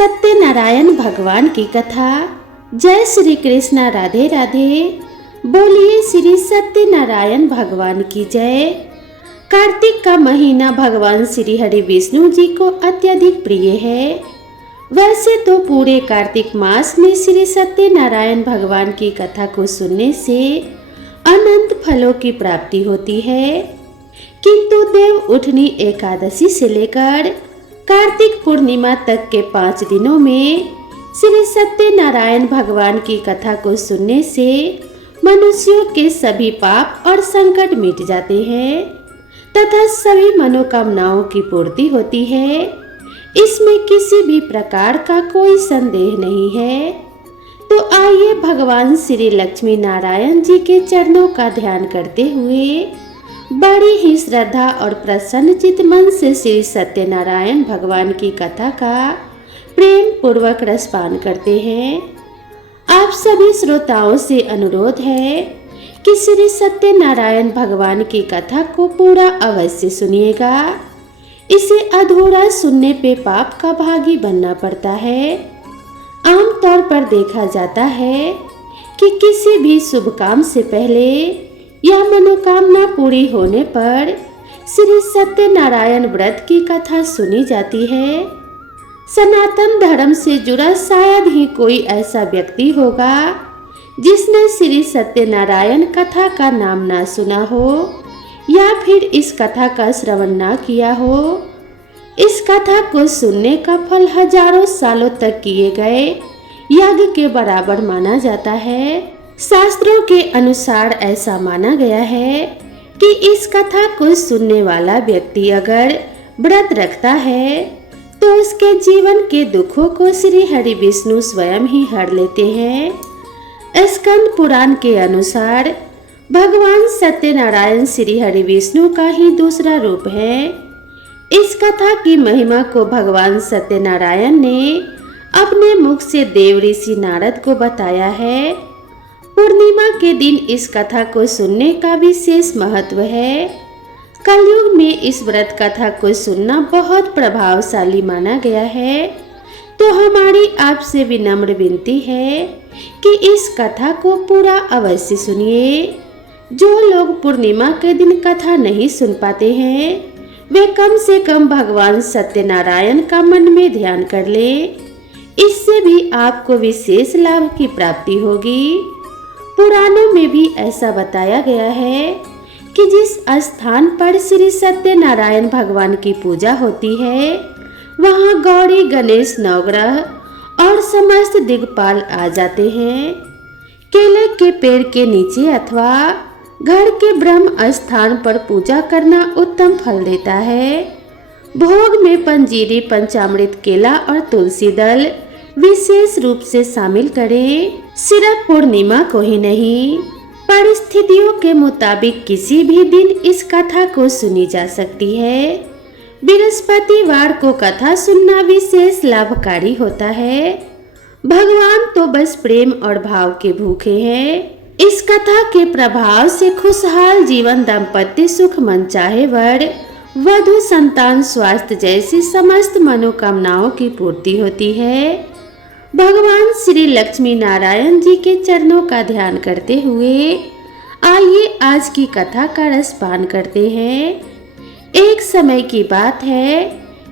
सत्यनारायण भगवान की कथा। जय श्री कृष्णा, राधे राधे। बोलिए श्री सत्यनारायण भगवान की जय। कार्तिक का महीना भगवान श्री हरि विष्णु जी को अत्यधिक प्रिय है। वैसे तो पूरे कार्तिक मास में श्री सत्यनारायण भगवान की कथा को सुनने से अनंत फलों की प्राप्ति होती है, किंतु देव उठनी एकादशी से लेकर कार्तिक पूर्णिमा तक के 5 दिनों में श्री सत्यनारायण भगवान की कथा को सुनने से मनुष्यों के सभी पाप और संकट मिट जाते हैं तथा सभी मनोकामनाओं की पूर्ति होती है। इसमें किसी भी प्रकार का कोई संदेह नहीं है। तो आइए भगवान श्री लक्ष्मी नारायण जी के चरणों का ध्यान करते हुए बड़ी ही श्रद्धा और प्रसन्न चित मन से श्री सत्यनारायण भगवान की कथा का प्रेम पूर्वक रसपान करते हैं। आप सभी श्रोताओं से अनुरोध है कि श्री सत्यनारायण भगवान की कथा को पूरा अवश्य सुनिएगा। इसे अधूरा सुनने पे पाप का भागी बनना पड़ता है। आमतौर पर देखा जाता है कि किसी भी शुभ काम से पहले या मनोकामना पूरी होने पर श्री सत्यनारायण व्रत की कथा सुनी जाती है। सनातन धर्म से जुड़ा शायद ही कोई ऐसा व्यक्ति होगा जिसने श्री सत्यनारायण कथा का नाम ना सुना हो या फिर इस कथा का श्रवण ना किया हो। इस कथा को सुनने का फल हजारों सालों तक किए गए यज्ञ के बराबर माना जाता है। शास्त्रों के अनुसार ऐसा माना गया है कि इस कथा को सुनने वाला व्यक्ति अगर व्रत रखता है तो उसके जीवन के दुखों को श्री हरि विष्णु स्वयं ही हर लेते हैं। स्कंद पुराण के अनुसार भगवान सत्यनारायण श्री हरि विष्णु का ही दूसरा रूप है। इस कथा की महिमा को भगवान सत्यनारायण ने अपने मुख से देव ऋषि नारद को बताया है। पूर्णिमा के दिन इस कथा को सुनने का विशेष महत्व है। कलयुग में इस व्रत कथा को सुनना बहुत प्रभावशाली माना गया है। तो हमारी आपसे विनम्र विनती है कि इस कथा को पूरा अवश्य सुनिए। जो लोग पूर्णिमा के दिन कथा नहीं सुन पाते हैं वे कम से कम भगवान सत्यनारायण का मन में ध्यान कर ले। इससे भी आपको विशेष लाभ की प्राप्ति होगी। पुराणों में भी ऐसा बताया गया है कि जिस स्थान पर श्री सत्यनारायण भगवान की पूजा होती है वहां गौरी, गणेश, नवग्रह और समस्त दिक्पाल आ जाते हैं। केले के पेड़ के नीचे अथवा घर के ब्रह्म स्थान पर पूजा करना उत्तम फल देता है। भोग में पंजीरी, पंचामृत, केला और तुलसी दल विशेष रूप से शामिल करें। सिर्फ पूर्णिमा को ही नहीं, परिस्थितियों के मुताबिक किसी भी दिन इस कथा को सुनी जा सकती है। बृहस्पतिवार को कथा सुनना विशेष लाभकारी होता है। भगवान तो बस प्रेम और भाव के भूखे हैं। इस कथा के प्रभाव से खुशहाल जीवन, दाम्पत्य सुख, मनचाहे वर, वधु, संतान, स्वास्थ्य जैसी समस्त मनोकामनाओं की पूर्ति होती है। भगवान श्री लक्ष्मी नारायण जी के चरणों का ध्यान करते हुए आइए आज की कथा का रसपान करते हैं। एक समय की बात है,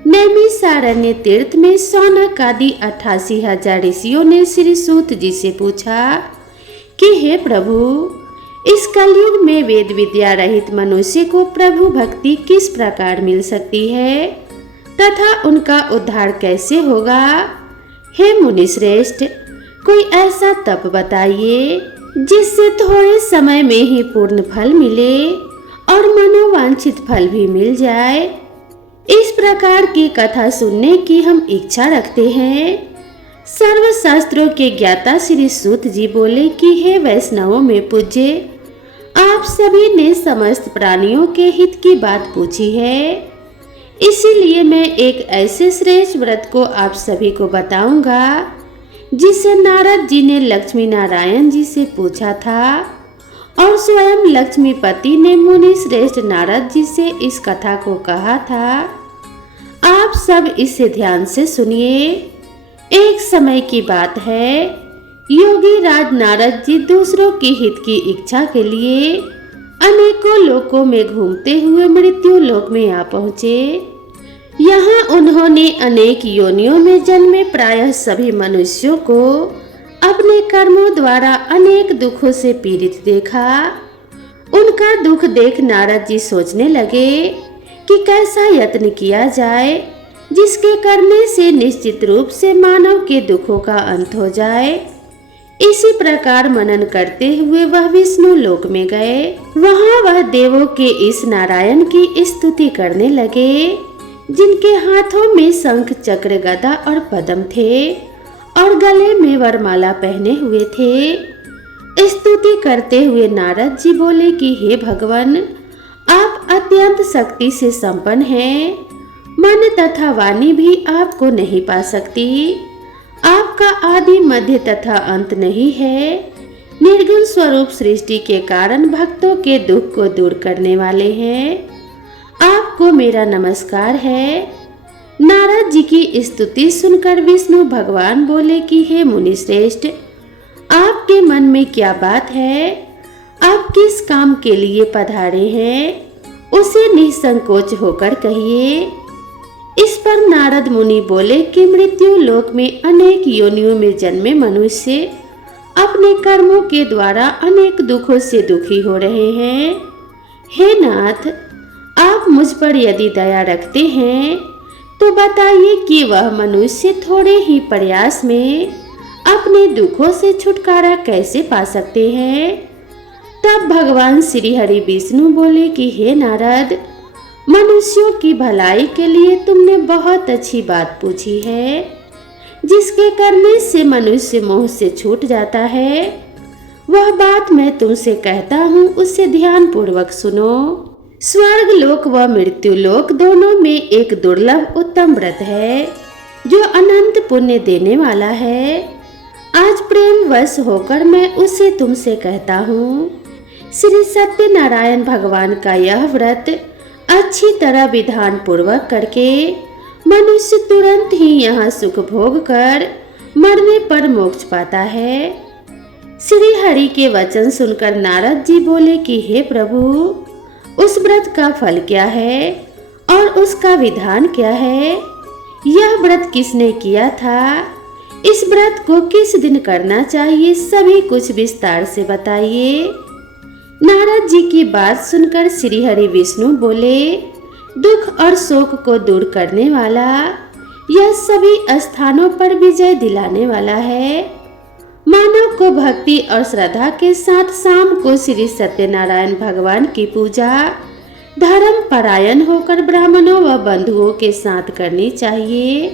नैमिषारण्य तीर्थ में शौनक आदि 88,000 ऋषियों ने श्री सूत जी से पूछा कि हे प्रभु, इस कलयुग में वेद विद्या रहित मनुष्य को प्रभु भक्ति किस प्रकार मिल सकती है तथा उनका उद्धार कैसे होगा। हे मुनि श्रेष्ठ, कोई ऐसा तप बताइए जिससे थोड़े समय में ही पूर्ण फल मिले और मनोवांछित फल भी मिल जाए। इस प्रकार की कथा सुनने की हम इच्छा रखते हैं। सर्व शास्त्रों के ज्ञाता श्री सूत जी बोले कि हे वैष्णवों में पूज्य, आप सभी ने समस्त प्राणियों के हित की बात पूछी है। इसीलिए मैं एक ऐसे श्रेष्ठ व्रत को आप सभी को बताऊंगा जिसे नारद जी ने लक्ष्मी नारायण जी से पूछा था और स्वयं लक्ष्मीपति ने मुनि श्रेष्ठ नारद जी से इस कथा को कहा था। आप सब इसे ध्यान से सुनिए। एक समय की बात है, योगी राज नारद जी दूसरों के हित की इच्छा के लिए अनेकों लोकों में घूमते हुए मृत्यु लोक में आ पहुँचे। यहाँ उन्होंने अनेक योनियों में जन्मे प्रायः सभी मनुष्यों को अपने कर्मों द्वारा अनेक दुखों से पीड़ित देखा। उनका दुख देख नारद जी सोचने लगे कि कैसा यत्न किया जाए जिसके करने से निश्चित रूप से मानव के दुखों का अंत हो जाए। इसी प्रकार मनन करते हुए वह विष्णु लोक में गए। वहां वह देवों के इस नारायण की स्तुति करने लगे, जिनके हाथों में शंख चक्र गदा और पद्म थे और गले में वरमाला पहने हुए थे। स्तुति करते हुए नारद जी बोले कि हे भगवान, आप अत्यंत शक्ति से संपन्न हैं। मन तथा वाणी भी आपको नहीं पा सकती। आपका आदि मध्य तथा अंत नहीं है। निर्गुण स्वरूप सृष्टि के कारण भक्तों के दुख को दूर करने वाले हैं। आपको मेरा नमस्कार है। नारद जी की स्तुति सुनकर विष्णु भगवान बोले कि हे मुनि श्रेष्ठ, आपके मन में क्या बात है? आप किस काम के लिए पधारे हैं? उसे निसंकोच होकर कहिए। इस पर नारद मुनि बोले कि मृत्यु लोक में अनेक योनियों में जन्मे मनुष्य अपने कर्मों के द्वारा अनेक दुखों से दुखी हो रहे हैं। हे नाथ, आप मुझ पर यदि दया रखते हैं तो बताइए कि वह मनुष्य थोड़े ही प्रयास में अपने दुखों से छुटकारा कैसे पा सकते हैं। तब भगवान श्री हरि विष्णु बोले कि हे नारद, मनुष्यों की भलाई के लिए तुमने बहुत अच्छी बात पूछी है। जिसके करने से मनुष्य मोह से छूट जाता है, वह बात मैं तुमसे कहता हूँ, उसे ध्यान पूर्वक सुनो। स्वर्ग लोक व मृत्यु लोक दोनों में एक दुर्लभ उत्तम व्रत है जो अनंत पुण्य देने वाला है। आज प्रेम वश होकर मैं उसे तुमसे कहता हूँ। श्री सत्यनारायण भगवान का यह व्रत अच्छी तरह विधान पूर्वक करके मनुष्य तुरंत ही यहाँ सुख भोग कर मरने पर मोक्ष पाता है। श्री हरि के वचन सुनकर नारद जी बोले कि हे प्रभु, उस व्रत का फल क्या है और उसका विधान क्या है? यह व्रत किसने किया था? इस व्रत को किस दिन करना चाहिए? सभी कुछ विस्तार से बताइए। नारद जी की बात सुनकर श्री हरि विष्णु बोले, दुख और शोक को दूर करने वाला, यह सभी स्थानों पर विजय दिलाने वाला है। मानव को भक्ति और श्रद्धा के साथ शाम को श्री सत्यनारायण भगवान की पूजा धर्म परायण होकर ब्राह्मणों व बंधुओं के साथ करनी चाहिए।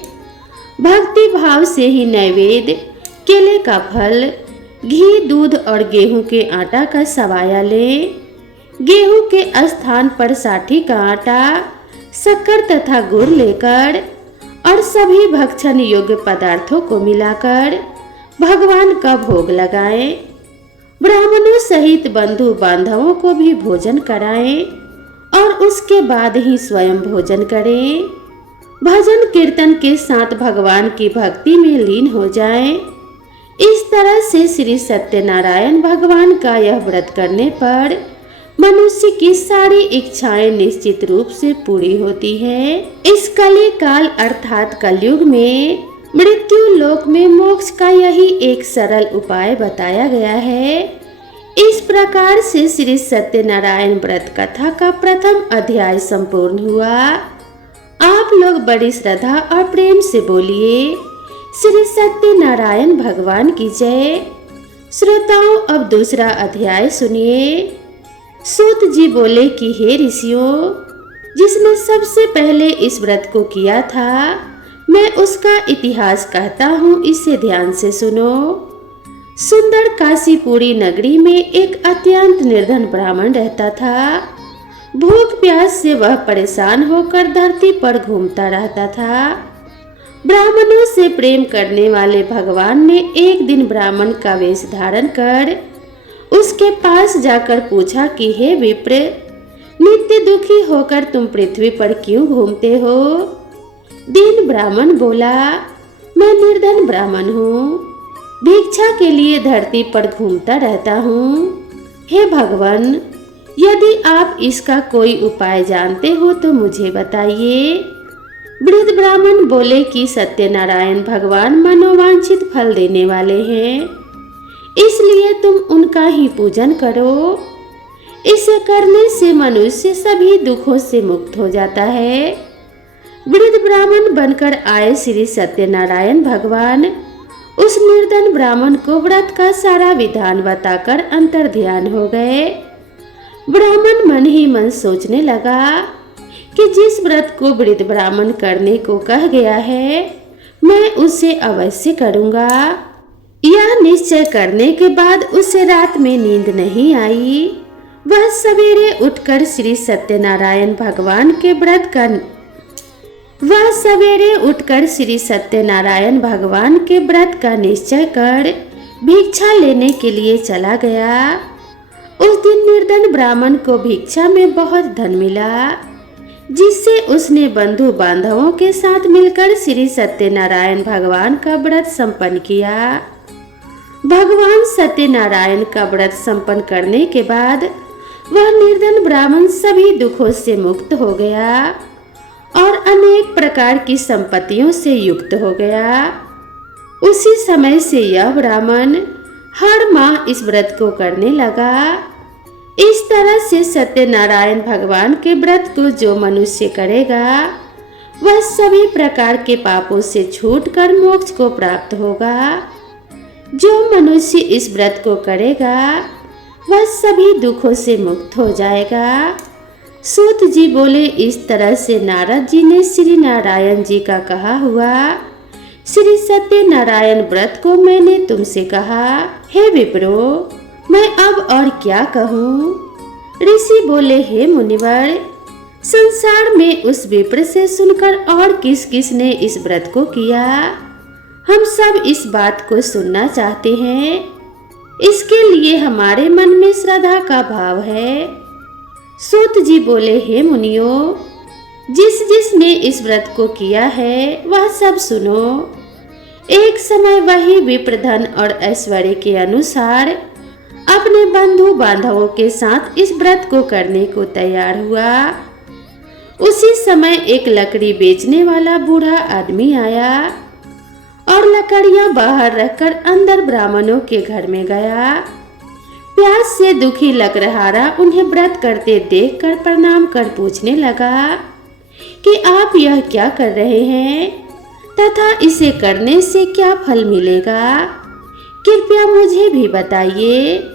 भक्ति भाव से ही नैवेद्य, केले का फल, घी, दूध और गेहूं के आटा का सवाया लें। गेहूं के स्थान पर साठी का आटा, शक्कर तथा गुड़ लेकर और सभी भक्षण योग्य पदार्थों को मिलाकर भगवान का भोग लगाएं। ब्राह्मणों सहित बंधु बांधवों को भी भोजन कराएं और उसके बाद ही स्वयं भोजन करें। भजन कीर्तन के साथ भगवान की भक्ति में लीन हो जाएं। इस तरह से श्री सत्यनारायण भगवान का यह व्रत करने पर मनुष्य की सारी इच्छाएं निश्चित रूप से पूरी होती है। इस कली काल अर्थात कलयुग में मृत्यु लोक में मोक्ष का यही एक सरल उपाय बताया गया है। इस प्रकार से श्री सत्यनारायण व्रत कथा का प्रथम अध्याय संपूर्ण हुआ। आप लोग बड़ी श्रद्धा और प्रेम से बोलिए, श्री सत्यनारायण भगवान की जय। श्रोताओं, अब दूसरा अध्याय सुनिए। सूत जी बोले कि हे ऋषियों, जिसने सबसे पहले इस व्रत को किया था, मैं उसका इतिहास कहता हूँ, इसे ध्यान से सुनो। सुंदर काशीपुरी नगरी में एक अत्यंत निर्धन ब्राह्मण रहता था। भूख प्यास से वह परेशान होकर धरती पर घूमता रहता था। ब्राह्मणों से प्रेम करने वाले भगवान ने एक दिन ब्राह्मण का वेश धारण कर उसके पास जाकर पूछा कि हे विप्र, नित्य दुखी होकर तुम पृथ्वी पर क्यों घूमते हो? दीन ब्राह्मण बोला, मैं निर्धन ब्राह्मण हूँ, भिक्षा के लिए धरती पर घूमता रहता हूँ। हे भगवान, यदि आप इसका कोई उपाय जानते हो तो मुझे बताइए। वृद्ध ब्राह्मण बोले कि सत्यनारायण भगवान मनोवांछित फल देने वाले हैं, इसलिए तुम उनका ही पूजन करो। इसे करने से मनुष्य सभी दुखों से मुक्त हो जाता है। वृद्ध ब्राह्मण बनकर आए श्री सत्यनारायण भगवान उस निर्धन ब्राह्मण को व्रत का सारा विधान बताकर अंतर ध्यान हो गए। ब्राह्मण मन ही मन सोचने लगा कि जिस व्रत को वृद्ध ब्राह्मण करने को कह गया है, मैं उसे अवश्य करूंगा। यह निश्चय करने के बाद उसे रात में नींद नहीं आई। वह सवेरे उठकर श्री सत्यनारायण भगवान के व्रत का निश्चय कर भिक्षा लेने के लिए चला गया। उस दिन निर्धन ब्राह्मण को भिक्षा में बहुत धन मिला, जिससे उसने बंधु बांधवों के साथ मिलकर श्री सत्यनारायण भगवान का व्रत संपन्न किया। भगवान सत्यनारायण का व्रत संपन्न करने के बाद वह निर्धन ब्राह्मण सभी दुखों से मुक्त हो गया और अनेक प्रकार की संपत्तियों से युक्त हो गया। उसी समय से यह ब्राह्मण हर माह इस व्रत को करने लगा। इस तरह से सत्यनारायण भगवान के व्रत को जो मनुष्य करेगा वह सभी प्रकार के पापों से छूटकर मोक्ष को प्राप्त होगा। जो मनुष्य इस व्रत को करेगा वह सभी दुखों से मुक्त हो जाएगा। सूत जी बोले, इस तरह से नारद जी ने श्री नारायण जी का कहा हुआ श्री सत्यनारायण व्रत को मैंने तुमसे कहा। हे विप्रो, मैं अब और क्या कहूँ? ऋषि बोले, हे मुनिवर, संसार में उस विप्र से सुनकर और किस किस ने इस व्रत को किया, हम सब इस बात को सुनना चाहते हैं। इसके लिए हमारे मन में श्रद्धा का भाव है। सूत जी बोले, हे मुनियों, जिस जिसने इस व्रत को किया है वह सब सुनो। एक समय वही विप्रधन और ऐश्वर्य के अनुसार अपने बंधु बांधवों के साथ इस व्रत को करने को तैयार हुआ। उसी समय एक लकड़ी बेचने वाला बूढ़ा आदमी आया और लकड़ियां बाहर रखकर अंदर ब्राह्मणों के घर में गया। प्यास से दुखी लकड़हारा उन्हें व्रत करते देखकर प्रणाम कर पूछने लगा कि आप यह क्या कर रहे हैं तथा इसे करने से क्या फल मिलेगा, कृपया मुझे भी बताइए।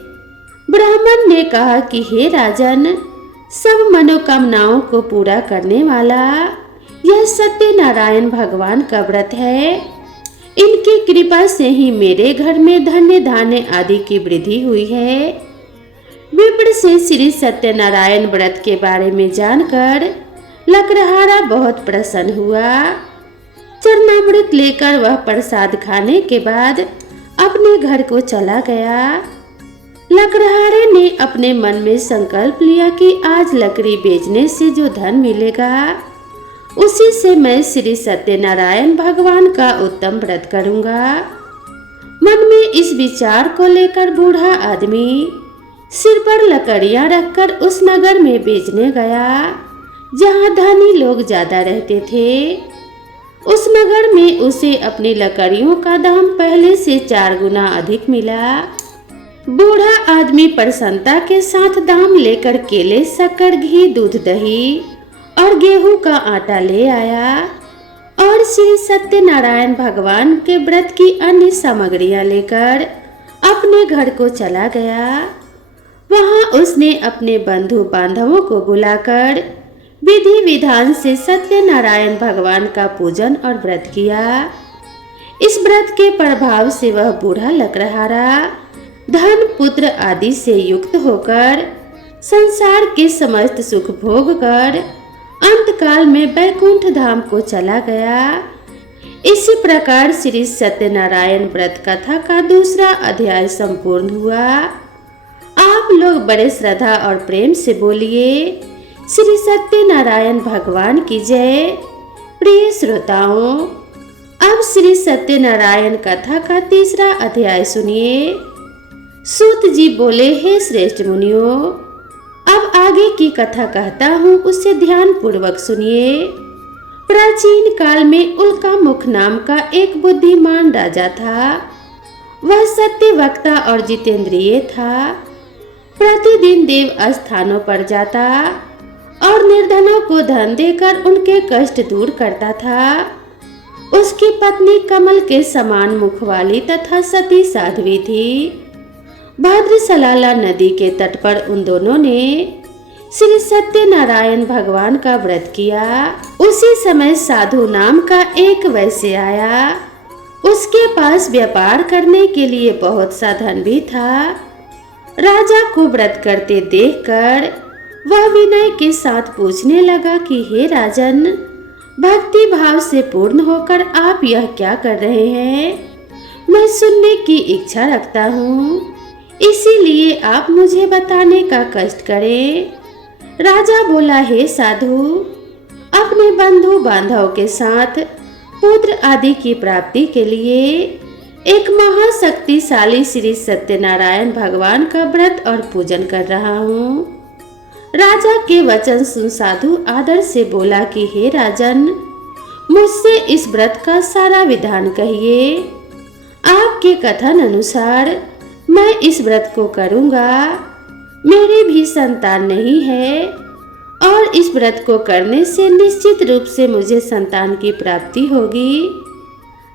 ब्राह्मण ने कहा कि हे राजन, सब मनोकामनाओं को पूरा करने वाला यह सत्यनारायण भगवान का व्रत है। इनकी कृपा से ही मेरे घर में धन्य धान्य आदि की वृद्धि हुई है। विप्र से श्री सत्यनारायण व्रत के बारे में जानकर लकड़हारा बहुत प्रसन्न हुआ। चरणामृत लेकर वह प्रसाद खाने के बाद अपने घर को चला गया। लकड़हारे ने अपने मन में संकल्प लिया कि आज लकड़ी बेचने से जो धन मिलेगा उसी से मैं श्री सत्यनारायण भगवान का उत्तम व्रत करूंगा। मन में इस विचार को लेकर बूढ़ा आदमी सिर पर लकड़ियां रखकर उस नगर में बेचने गया जहां धनी लोग ज्यादा रहते थे। उस नगर में उसे अपनी लकड़ियों का दाम पहले से 4 गुना अधिक मिला। बूढ़ा आदमी प्रसन्नता के साथ दाम लेकर केले, शक्कर, घी, दूध, दही और गेहूं का आटा ले आया और श्री सत्यनारायण भगवान के व्रत की अन्य सामग्रियां लेकर अपने घर को चला गया। वहां उसने अपने बंधु बांधवों को बुलाकर विधि विधान से सत्यनारायण भगवान का पूजन और व्रत किया। इस व्रत के प्रभाव से वह बूढ़ा लकड़हारा धन, पुत्र आदि से युक्त होकर संसार के समस्त सुख भोग कर अंतकाल में बैकुंठ धाम को चला गया। इसी प्रकार श्री सत्यनारायण व्रत कथा का दूसरा अध्याय संपूर्ण हुआ। आप लोग बड़े श्रद्धा और प्रेम से बोलिए, श्री सत्यनारायण भगवान की जय। प्रिय श्रोताओं, अब श्री सत्यनारायण कथा का तीसरा अध्याय सुनिए। सूत जी बोले, हे श्रेष्ठ मुनियों, अब आगे की कथा कहता हूँ, उसे ध्यान पूर्वक सुनिए। प्राचीन काल में उल्कामुख नाम का एक बुद्धिमान राजा था। वह सत्य वक्ता और जितेंद्रिय था। प्रतिदिन देव स्थानों पर जाता और निर्धनों को धन देकर उनके कष्ट दूर करता था। उसकी पत्नी कमल के समान मुख वाली तथा सती साध्वी थी। भद्रसलाला नदी के तट पर उन दोनों ने श्री सत्यनारायण भगवान का व्रत किया। उसी समय साधु नाम का एक वैश्य आया। उसके पास व्यापार करने के लिए बहुत सा धन भी था। राजा को व्रत करते देखकर वह विनय के साथ पूछने लगा कि हे राजन, भक्ति भाव से पूर्ण होकर आप यह क्या कर रहे हैं? मैं सुनने की इच्छा रखता हूँ, इसीलिए आप मुझे बताने का कष्ट करें। राजा बोला, हे साधु, अपने बंधु बांधव के साथ पुत्र आदि की प्राप्ति के लिए एक महाशक्तिशाली श्री सत्यनारायण भगवान का व्रत और पूजन कर रहा हूँ। राजा के वचन सुन साधु आदर से बोला कि हे राजन, मुझसे इस व्रत का सारा विधान कहिए। आपके कथन अनुसार मैं इस व्रत को करूँगा। मेरी भी संतान नहीं है और इस व्रत को करने से निश्चित रूप से मुझे संतान की प्राप्ति होगी।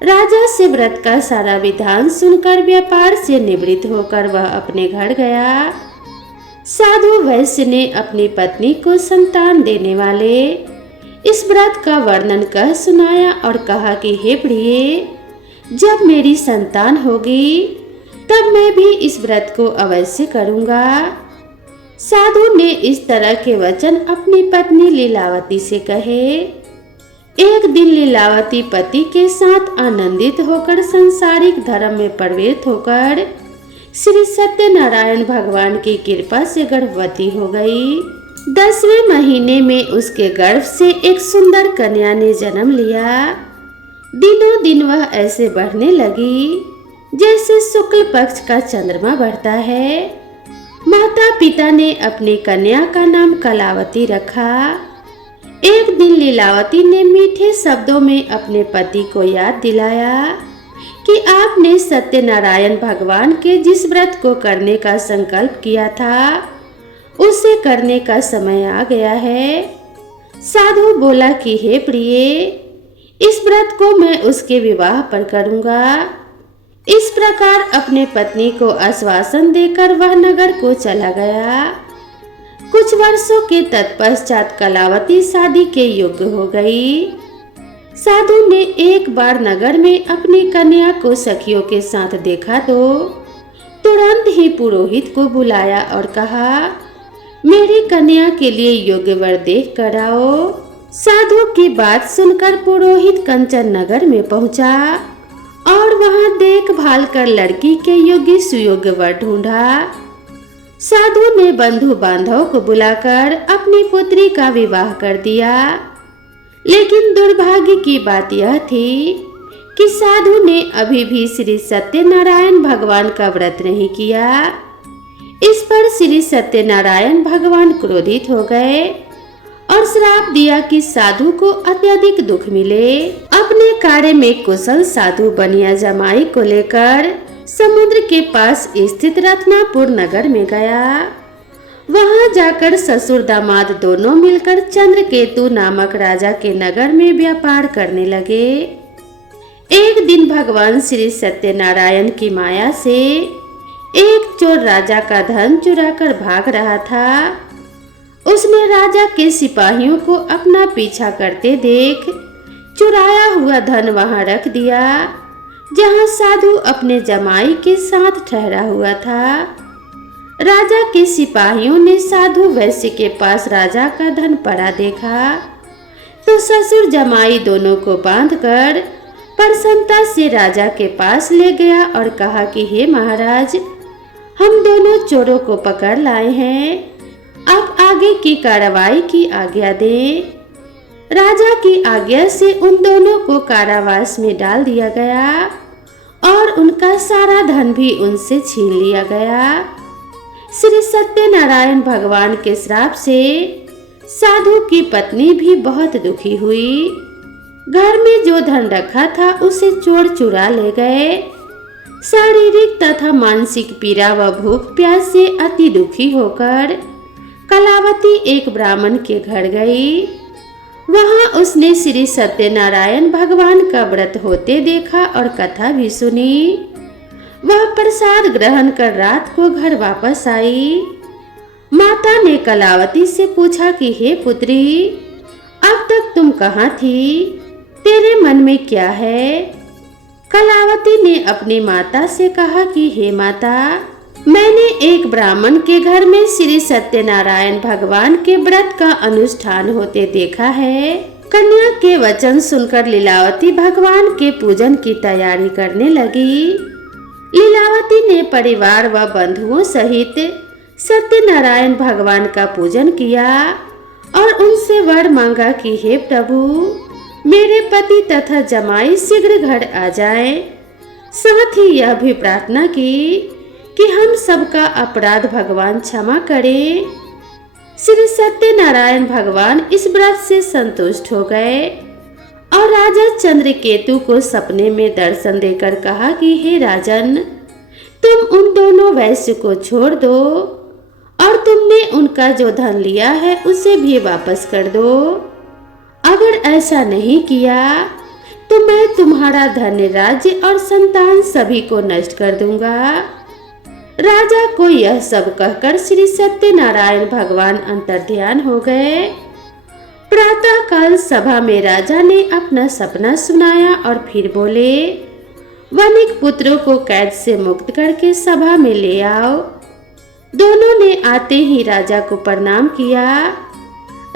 राजा से व्रत का सारा विधान सुनकर व्यापार से निवृत्त होकर वह अपने घर गया। साधु वैश्य ने अपनी पत्नी को संतान देने वाले इस व्रत का वर्णन कह सुनाया और कहा कि हे प्रिय, जब मेरी संतान होगी तब मैं भी इस व्रत को अवश्य करूँगा। साधु ने इस तरह के वचन अपनी पत्नी लीलावती से कहे। एक दिन लीलावती पति के साथ आनंदित होकर सांसारिक धर्म में प्रवृत्त होकर श्री सत्यनारायण भगवान की कृपा से गर्भवती हो गई। 10वें महीने में उसके गर्भ से एक सुंदर कन्या ने जन्म लिया। दिनों दिन वह ऐसे बढ़ने लगी जैसे शुक्ल पक्ष का चंद्रमा बढ़ता है। माता पिता ने अपनी कन्या का नाम कलावती रखा। एक दिन लीलावती ने मीठे शब्दों में अपने पति को याद दिलाया कि आपने सत्यनारायण भगवान के जिस व्रत को करने का संकल्प किया था उसे करने का समय आ गया है। साधु बोला कि हे प्रिय, इस व्रत को मैं उसके विवाह पर करूँगा। इस प्रकार अपने पत्नी को आश्वासन देकर वह नगर को चला गया। कुछ वर्षों के तत्पश्चात कलावती शादी के योग्य हो गई। साधु ने एक बार नगर में अपनी कन्या को सखियों के साथ देखा तो तुरंत ही पुरोहित को बुलाया और कहा, मेरी कन्या के लिए योग्य वर देख कर आओ। साधु की बात सुनकर पुरोहित कंचन नगर में पहुंचा और वहां देखभाल कर लड़की के योग्य सुयोग्य वर ढूंढा। साधु ने बंधु बांधव को बुलाकर अपनी पुत्री का विवाह कर दिया। लेकिन दुर्भाग्य की बात यह थी कि साधु ने अभी भी श्री सत्यनारायण भगवान का व्रत नहीं किया। इस पर श्री सत्यनारायण भगवान क्रोधित हो गए और श्राप दिया कि साधु को अत्यधिक दुख मिले। अपने कार्य में कुशल साधु बनिया जमाई को लेकर समुद्र के पास स्थित रत्नापुर नगर में गया। वहां जाकर ससुर दामाद दोनों मिलकर चंद्रकेतु नामक राजा के नगर में व्यापार करने लगे। एक दिन भगवान श्री सत्यनारायण की माया से एक चोर राजा का धन चुराकर भाग रहा था। उसने राजा के सिपाहियों को अपना पीछा करते देख चुराया हुआ धन वहां रख दिया जहां साधु अपने जमाई के साथ ठहरा हुआ था। राजा के सिपाहियों ने साधु वैश्य के पास राजा का धन पड़ा देखा तो ससुर जमाई दोनों को बांधकर प्रसन्नता से राजा के पास ले गया और कहा कि हे महाराज, हम दोनों चोरों को पकड़ लाए हैं, आप आगे की कार्रवाई की आज्ञा दें। राजा की आज्ञा से उन दोनों को कारावास में डाल दिया गया और उनका सारा धन भी उनसे छीन लिया गया। श्री सत्यनारायण भगवान के श्राप से साधु की पत्नी भी बहुत दुखी हुई। घर में जो धन रखा था उसे चोर चुरा ले गए। शारीरिक तथा मानसिक पीड़ा व भूख प्यास से अति दुखी होकर कलावती एक ब्राह्मण के घर गई। वहां उसने श्री सत्यनारायण भगवान का व्रत होते देखा और कथा भी सुनी। वह प्रसाद ग्रहण कर रात को घर वापस आई। माता ने कलावती से पूछा कि हे पुत्री, अब तक तुम कहाँ थी? तेरे मन में क्या है? कलावती ने अपनी माता से कहा कि हे माता, मैंने एक ब्राह्मण के घर में श्री सत्यनारायण भगवान के व्रत का अनुष्ठान होते देखा है। कन्या के वचन सुनकर लीलावती भगवान के पूजन की तैयारी करने लगी। लीलावती ने परिवार व बंधुओं सहित सत्यनारायण भगवान का पूजन किया और उनसे वर मांगा कि हे प्रभु, मेरे पति तथा जमाई शीघ्र घर आ जाएं। साथ ही यह भी प्रार्थना की कि हम सबका अपराध भगवान क्षमा करें। श्री सत्यनारायण भगवान इस व्रत से संतुष्ट हो गए और राजा चंद्रकेतु को सपने में दर्शन देकर कहा कि हे राजन, तुम उन दोनों वैश्य को छोड़ दो और तुमने उनका जो धन लिया है उसे भी वापस कर दो। अगर ऐसा नहीं किया तो मैं तुम्हारा धन, राज्य और संतान सभी को नष्ट कर दूंगा। राजा को यह सब कहकर श्री सत्यनारायण भगवान अंतर्ध्यान हो गए। प्रातः काल सभा में राजा ने अपना सपना सुनाया और फिर बोले, वनिक पुत्रों को कैद से मुक्त करके सभा में ले आओ। दोनों ने आते ही राजा को प्रणाम किया।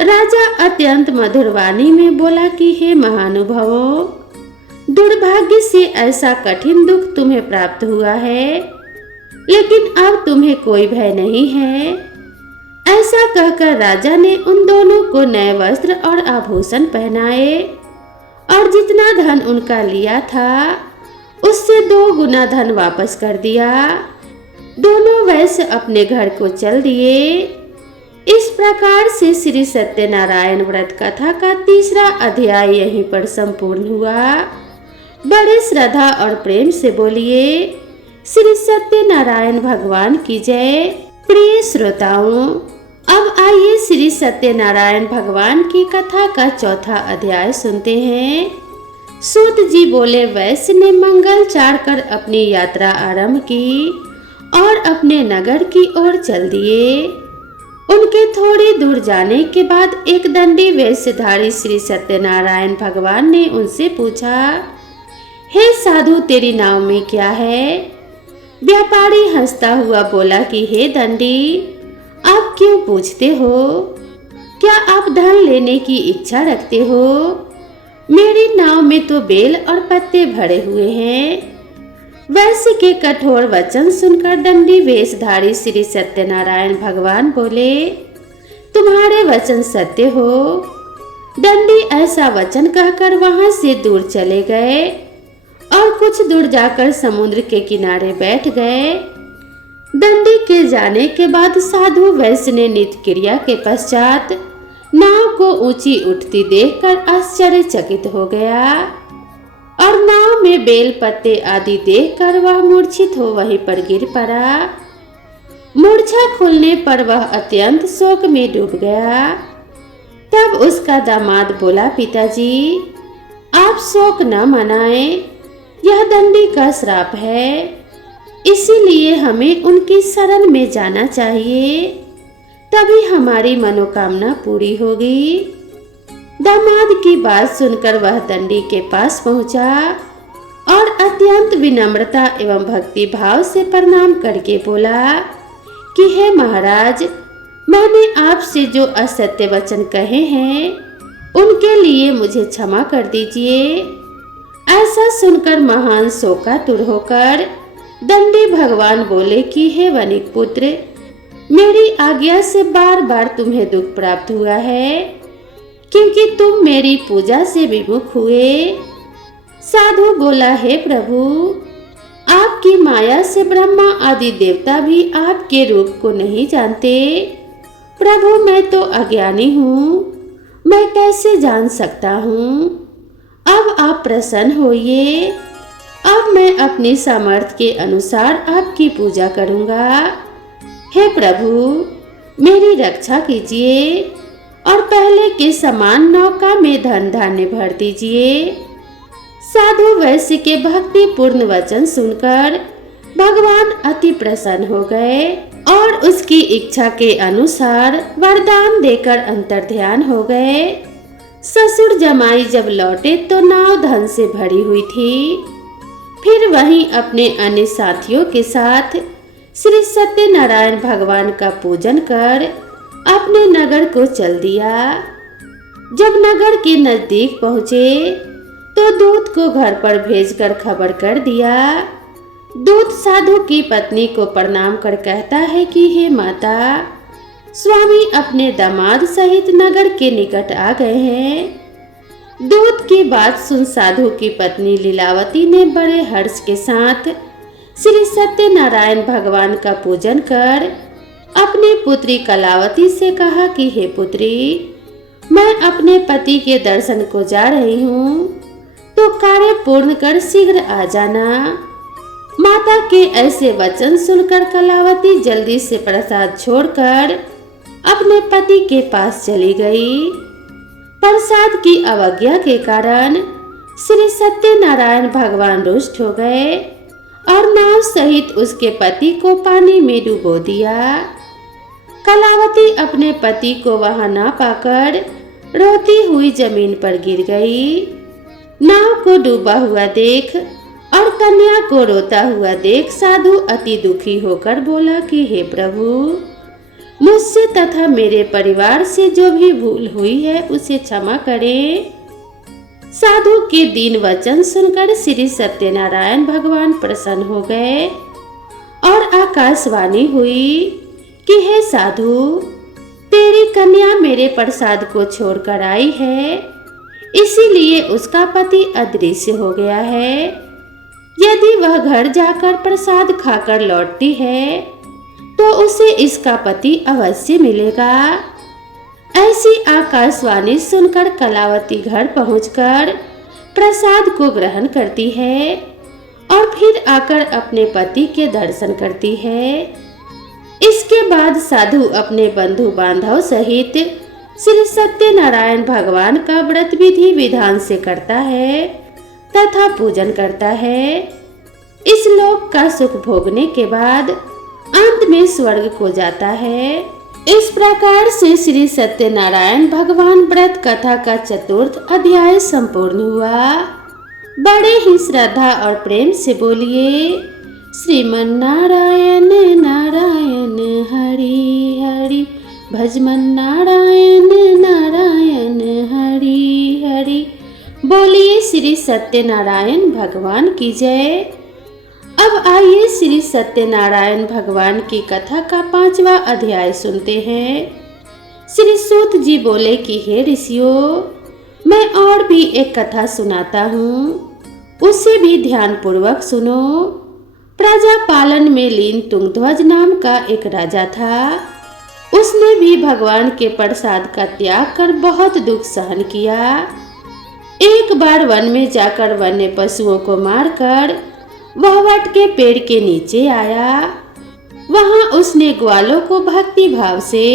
राजा अत्यंत मधुर वाणी में बोला कि हे महानुभावों, दुर्भाग्य से ऐसा कठिन दुख तुम्हें प्राप्त हुआ है, लेकिन अब तुम्हें कोई भय नहीं है। ऐसा कहकर राजा ने उन दोनों को नए वस्त्र और आभूषण पहनाए और जितना धन उनका लिया था उससे 2 गुना धन वापस कर दिया। दोनों वैश्य अपने घर को चल दिए। इस प्रकार से श्री सत्यनारायण व्रत कथा का 3रा अध्याय यहीं पर संपूर्ण हुआ। बड़े श्रद्धा और प्रेम से बोलिए श्री सत्यनारायण भगवान की जय। प्रिय श्रोताओं, अब आइए श्री सत्यनारायण भगवान की कथा का 4था अध्याय सुनते हैं। सूत जी बोले, वैश्य ने मंगल चार कर अपनी यात्रा आरंभ की और अपने नगर की ओर चल दिए। उनके थोड़ी दूर जाने के बाद एक दंडी वेशधारी श्री सत्यनारायण भगवान ने उनसे पूछा, हे साधु, तेरी नाव में क्या है? व्यापारी हंसता हुआ बोला कि हे दंडी, आप क्यों पूछते हो? क्या आप धन लेने की इच्छा रखते हो? मेरी नाव में तो बेल और पत्ते भरे हुए हैं। वैश्य के कठोर वचन सुनकर दंडी वेशधारी श्री सत्यनारायण भगवान बोले, तुम्हारे वचन सत्य हो। दंडी ऐसा वचन कहकर वहां से दूर चले गए और कुछ दूर जाकर समुद्र के किनारे बैठ गए। दंडी के जाने के बाद साधु वैश्य ने नित्य क्रिया के पश्चात नाव को ऊंची उठती देखकर आश्चर्यचकित हो गया और नाव में बेल पत्ते आदि देखकर वह मूर्छित हो वहीं पर गिर पड़ा। मूर्छा खुलने पर वह अत्यंत शोक में डूब गया। तब उसका दामाद बोला, पिताजी, आप शोक न मनाएं, यह दंडी का श्राप है, इसीलिए हमें उनकी शरण में जाना चाहिए, तभी हमारी मनोकामना पूरी होगी। दामाद की बात सुनकर वह दंडी के पास पहुंचा और अत्यंत विनम्रता एवं भक्ति भाव से प्रणाम करके बोला कि हे महाराज, मैंने आपसे जो असत्य वचन कहे हैं उनके लिए मुझे क्षमा कर दीजिए। ऐसा सुनकर महान शोकातुर होकर दंडी भगवान बोले कि हे वनिक पुत्र, मेरी आज्ञा से बार बार तुम्हें दुख प्राप्त हुआ है, क्योंकि तुम मेरी पूजा से विमुख हुए। साधु बोला, हे प्रभु, आपकी माया से ब्रह्मा आदि देवता भी आपके रूप को नहीं जानते। प्रभु, मैं तो अज्ञानी हूँ, मैं कैसे जान सकता हूँ। अब आप प्रसन्न होइए। अब मैं अपनी सामर्थ्य के अनुसार आपकी पूजा करूँगा। हे प्रभु, मेरी रक्षा कीजिए और पहले के समान नौका में धन धान्य भर दीजिए। साधु वैश्य के भक्ति पूर्ण वचन सुनकर भगवान अति प्रसन्न हो गए और उसकी इच्छा के अनुसार वरदान देकर अंतर्ध्यान हो गए। ससुर जमाई जब लौटे तो नाव धन से भरी हुई थी। फिर वहीं अपने अन्य साथियों के साथ श्री सत्यनारायण भगवान का पूजन कर अपने नगर को चल दिया। जब नगर के नजदीक पहुँचे तो दूत को घर पर भेजकर खबर कर दिया। दूत साधु की पत्नी को प्रणाम कर कहता है कि हे माता, स्वामी अपने दामाद सहित नगर के निकट आ गए हैं। दूत की बात सुन साधु की पत्नी लीलावती ने बड़े हर्ष के साथ श्री सत्यनारायण भगवान का पूजन कर अपनी पुत्री कलावती से कहा कि हे पुत्री, मैं अपने पति के दर्शन को जा रही हूँ, तो कार्य पूर्ण कर शीघ्र आ जाना। माता के ऐसे वचन सुनकर कलावती जल्दी से प्रसाद छोड़कर अपने पति के पास चली गई। प्रसाद की अवज्ञा के कारण श्री सत्यनारायण भगवान रुष्ट हो गए और नाव सहित उसके पति को पानी में डुबो दिया। कलावती अपने पति को वहां ना पाकर रोती हुई जमीन पर गिर गई। नाव को डूबा हुआ देख और कन्या को रोता हुआ देख साधु अति दुखी होकर बोला कि हे प्रभु, मुझसे तथा मेरे परिवार से जो भी भूल हुई है उसे क्षमा करें। साधु के दीन वचन सुनकर श्री सत्यनारायण भगवान प्रसन्न हो गए और आकाशवाणी हुई कि हे साधु, तेरी कन्या मेरे प्रसाद को छोड़कर आई है, इसीलिए उसका पति अदृश्य हो गया है। यदि वह घर जाकर प्रसाद खाकर लौटती है तो उसे इसका पति अवश्य मिलेगा। ऐसी आकाशवाणी सुनकर कलावती घर पहुंचकर प्रसाद को ग्रहण करती है और फिर आकर अपने पति के दर्शन करती है। इसके बाद साधु अपने बंधु बांधव सहित श्री सत्यनारायण भगवान का व्रत विधि विधान से करता है तथा पूजन करता है। इस लोक का सुख भोगने के बाद अंत में स्वर्ग को जाता है। इस प्रकार से श्री सत्यनारायण भगवान व्रत कथा का चतुर्थ अध्याय संपूर्ण हुआ। बड़े ही श्रद्धा और प्रेम से बोलिए श्रीमन नारायण नारायण हरि हरि, भजमन नारायण नारायण हरि हरि। बोलिए श्री सत्यनारायण भगवान की जय। अब आइए श्री सत्यनारायण भगवान की कथा का 5वां अध्याय सुनते हैं। श्री सूत जी बोले कि हे ऋषियों, मैं और भी एक कथा सुनाता हूँ, उसे भी ध्यान पूर्वक सुनो। प्रजा पालन में लीन तुंगध्वज नाम का एक राजा था। उसने भी भगवान के प्रसाद का त्याग कर बहुत दुख सहन किया। एक बार वन में जाकर वन्य पशुओं को मारकर वह वट के पेड़ के नीचे आया। वहां उसने ग्वालों को भक्ति भाव से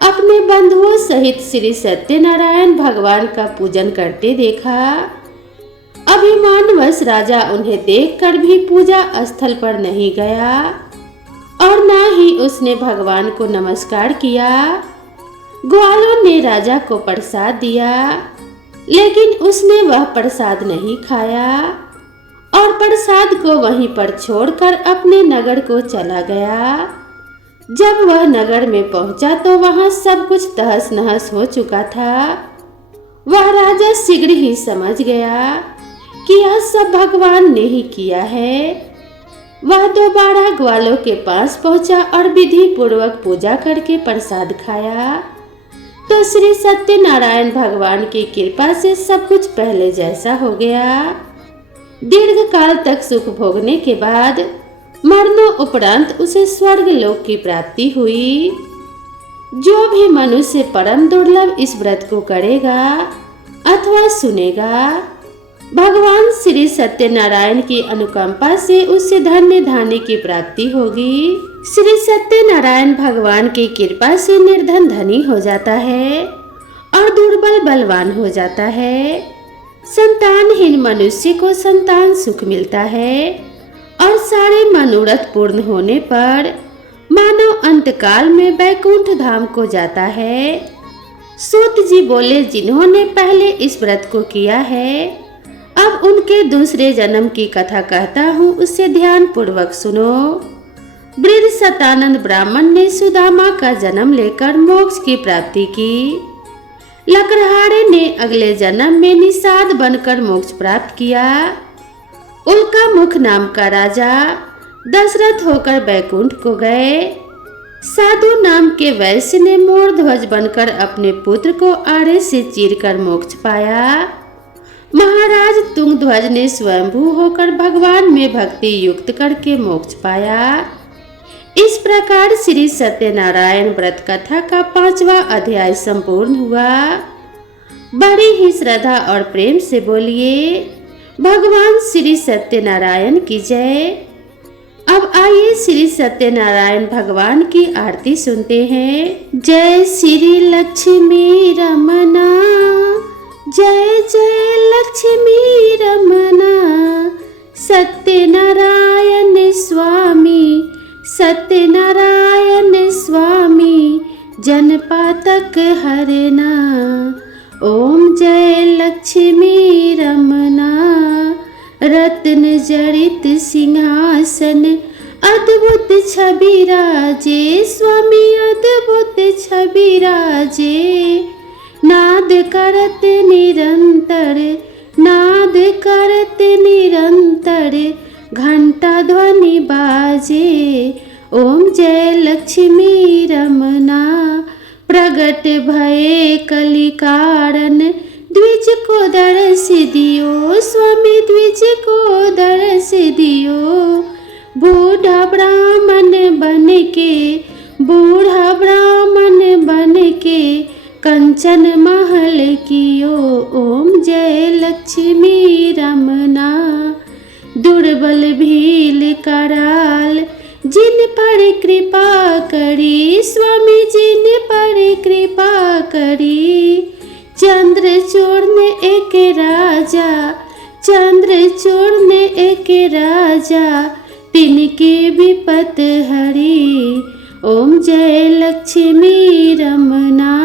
अपने बंधुओं सहित श्री सत्यनारायण भगवान का पूजन करते देखा। अभिमानवश राजा उन्हें देखकर भी पूजा स्थल पर नहीं गया और न ही उसने भगवान को नमस्कार किया। ग्वालों ने राजा को प्रसाद दिया, लेकिन उसने वह प्रसाद नहीं खाया और प्रसाद को वहीं पर छोड़कर अपने नगर को चला गया। जब वह नगर में पहुंचा तो वहां सब कुछ तहस नहस हो चुका था। वह राजा शीघ्र ही समझ गया कि यह सब भगवान ने ही किया है। वह दोबारा ग्वालों के पास पहुंचा और विधि पूर्वक पूजा करके प्रसाद खाया तो श्री सत्यनारायण भगवान की कृपा से सब कुछ पहले जैसा हो गया। दीर्घ काल तक सुख भोगने के बाद मरनों उपरांत उसे स्वर्ग लोक की प्राप्ति हुई। जो भी मनुष्य परम दुर्लभ इस व्रत को करेगा अथवा सुनेगा, भगवान श्री सत्यनारायण की अनुकंपा से उससे धन्य धान्य की प्राप्ति होगी। श्री सत्यनारायण भगवान की कृपा से निर्धन धनी हो जाता है और दुर्बल बलवान हो जाता है। संतानहीन मनुष्य को संतान सुख मिलता है और सारे मनोरथ पूर्ण होने पर मानव अंतकाल में बैकुंठ धाम को जाता है। सूत जी बोले, जिन्होंने पहले इस व्रत को किया है, अब उनके दूसरे जन्म की कथा कहता हूँ, उससे ध्यान पूर्वक सुनो। वृद्ध सतानंद ब्राह्मण ने सुदामा का जन्म लेकर मोक्ष की प्राप्ति की। लकड़हारे ने अगले जन्म में निषाद बनकर मोक्ष प्राप्त किया। उल्का मुख नाम का राजा दशरथ होकर बैकुंठ को गए। साधु नाम के वैश्य ने मोर ध्वज बनकर अपने पुत्र को आड़े से चीरकर मोक्ष पाया। महाराज तुंगध्वज ने स्वयंभू होकर भगवान में भक्ति युक्त करके मोक्ष पाया। इस प्रकार श्री सत्यनारायण व्रत कथा का 5वां अध्याय संपूर्ण हुआ। बड़ी ही श्रद्धा और प्रेम से बोलिए, भगवान श्री सत्यनारायण की जय। अब आइए श्री सत्यनारायण भगवान की आरती सुनते हैं। जय श्री लक्ष्मी रमना, जय जय लक्ष्मी रमना, सत्यनारायण स्वामी, सत्यनारायण स्वामी, जनपातक हरना। ओम जय लक्ष्मी रमना, रत्न जड़ित सिंहासन, अद्भुत छवि राजे स्वामी, अद्भुत छवि राजे। नाद करत निरंतर, नाद करत निरंतर, घंटा ध्वनि बाजे। ओम जय लक्ष्मी रमना, प्रगट भये कलि कारण, द्विज को दर्श दियो स्वामी, द्विज को दर्श दियो। बूढ़ा ब्राह्मण बन के, बूढ़ा ब्राह्मण बन के, कंचन महल कियो। ओम जय लक्ष्मी रमना, दुर्बल भील कराल, जिन पर कृपा करी स्वामी, जिन पर कृपा करी। चंद्रचूड़ ने एक राजा, चंद्रचूड़ ने एक राजा, तिनके विपत हरी। ओम जय लक्ष्मी रमना,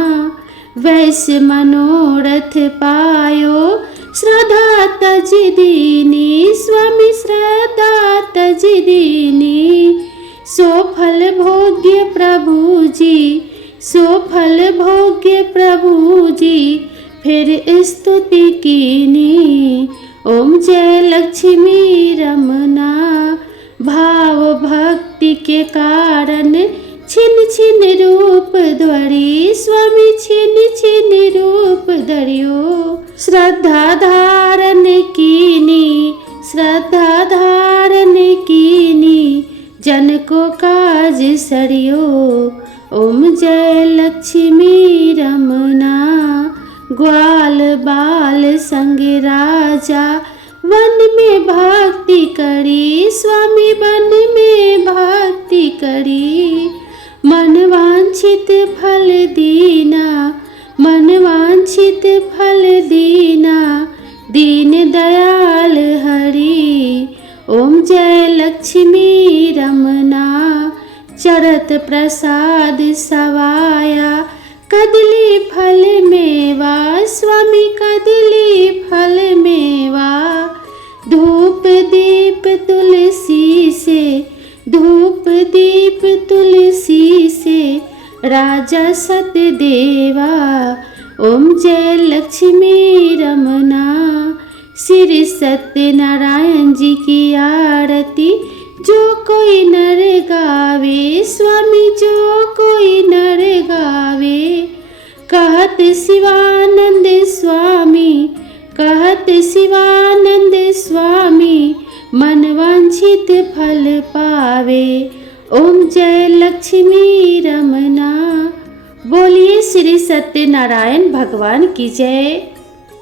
वैश्य मनोरथ पायो, श्रद्धा तज दीनी स्वामी, श्रद्धा तज दीनी। सो फल भोग्य प्रभु जी, सो फल भोग्य प्रभु जी, फिर स्तुति कीनी। ओम जय लक्ष्मी रमना, भाव भक्ति के कारण, छिन छिन रूप धरी स्वामी, छिन छिन रूप धरियो। श्रद्धा धारण कीनी, श्रद्धा धारण कीनी, जन को काज सरियो। ओम जय लक्ष्मी रमना, ग्वाल बाल संग राजा, वन में भक्ति करी स्वामी, वन में भक्ति करी। मन वांछित फल दीना, मन वांछित फल दीना, दीन दयाल हरि। ओम जय लक्ष्मी रमना, चरत प्रसाद सवाया, कदली फल मेवा स्वामी, कदली फल मेवा। धूप दीप तुलसी से, धूप दीप तुलसी से, राजा सतदेवा। ओम जय लक्ष्मी रमना, श्री सत्यनारायण जी की आरती जो कोई नर गावे स्वामी, जो कोई नर गावे। कहत शिवानंद स्वामी, कहत शिवानंद स्वामी, मन वांछित फल पावे। ओम जय लक्ष्मी रमना। बोलिए श्री सत्यनारायण भगवान की जय।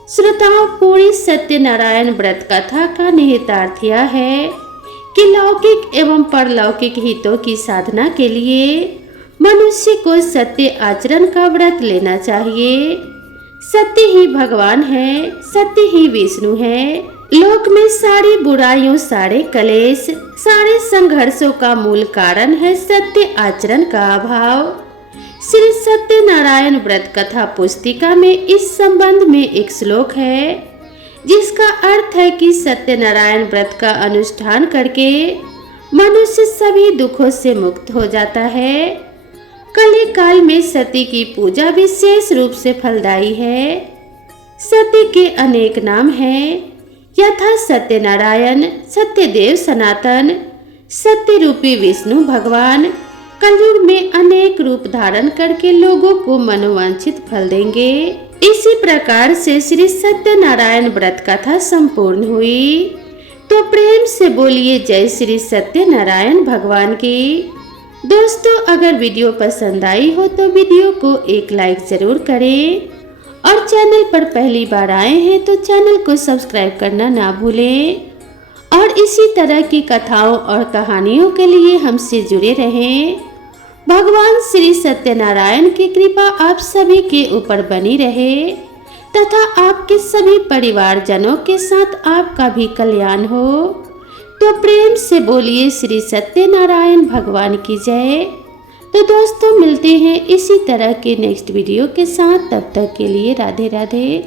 श्रोताओं, पूरी सत्यनारायण व्रत कथा का निहितार्थ यह है कि लौकिक एवं परलौकिक हितों की साधना के लिए मनुष्य को सत्य आचरण का व्रत लेना चाहिए। सत्य ही भगवान है, सत्य ही विष्णु है। लोक में सारी बुराइयों, सारे कलेश, सारे संघर्षों का मूल कारण है सत्य आचरण का अभाव। श्री सत्यनारायण व्रत कथा पुस्तिका में इस संबंध में एक श्लोक है जिसका अर्थ है कि सत्यनारायण व्रत का अनुष्ठान करके मनुष्य सभी दुखों से मुक्त हो जाता है। कली काल में सती की पूजा विशेष रूप से फलदायी है। सती के अनेक नाम हैं, यथा सत्यनारायण, सत्यदेव सनातन, सत्य रूपी विष्णु भगवान कलयुग में अनेक रूप धारण करके लोगों को मनोवांछित फल देंगे। इसी प्रकार से श्री सत्यनारायण व्रत कथा संपूर्ण हुई। तो प्रेम से बोलिए जय श्री सत्यनारायण भगवान की। दोस्तों, अगर वीडियो पसंद आई हो तो वीडियो को एक लाइक जरूर करें और चैनल पर पहली बार आए हैं तो चैनल को सब्सक्राइब करना ना भूलें और इसी तरह की कथाओं और कहानियों के लिए हमसे जुड़े रहें। भगवान श्री सत्यनारायण की कृपा आप सभी के ऊपर बनी रहे तथा आपके सभी परिवारजनों के साथ आपका भी कल्याण हो। तो प्रेम से बोलिए श्री सत्यनारायण भगवान की जय। तो दोस्तों, मिलते हैं इसी तरह के नेक्स्ट वीडियो के साथ। तब तक के लिए राधे राधे।